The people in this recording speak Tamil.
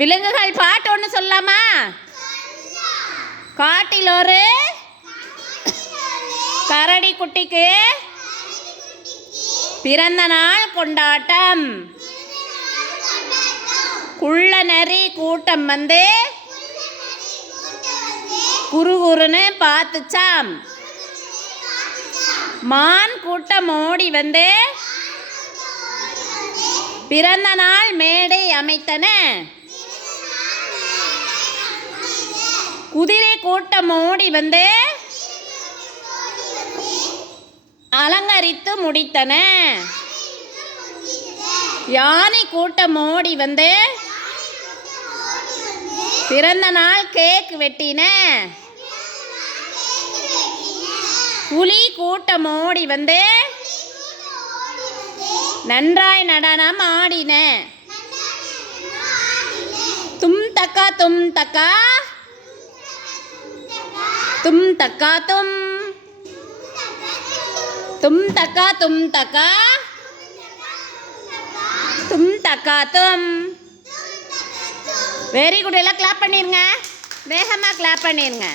விலங்குகள் பாட்டு ஒன்று சொல்லாமா? காட்டில் ஒரு கரடி குட்டிக்கு பிறந்த நாள் கொண்டாட்டம். குள்ள நரி கூட்டம் வந்து குறுகுறுன்னு பார்த்துச்சாம். மான் கூட்டம் ஓடி வந்து பிறந்த நாள் மேடை அமைத்தன. குதிரை கூட்டம் ஓடி வந்து அலங்கரித்து முடித்தன. யானை கூட்டம் ஓடி வந்து பிறந்த நாள் கேக் வெட்டின. புலி கூட்டம் ஓடி வந்து நன்றாய் நடனம் ஆடின. தும் தக்கா தும் தக்கா தும் தக்கா தும் தும் தக்கா தும் தக்கா தும் தக்கா தும். Very good. எல்லாம் கிளாப் பண்ணிருங்க, வேகமாக கிளாப் பண்ணிருங்க.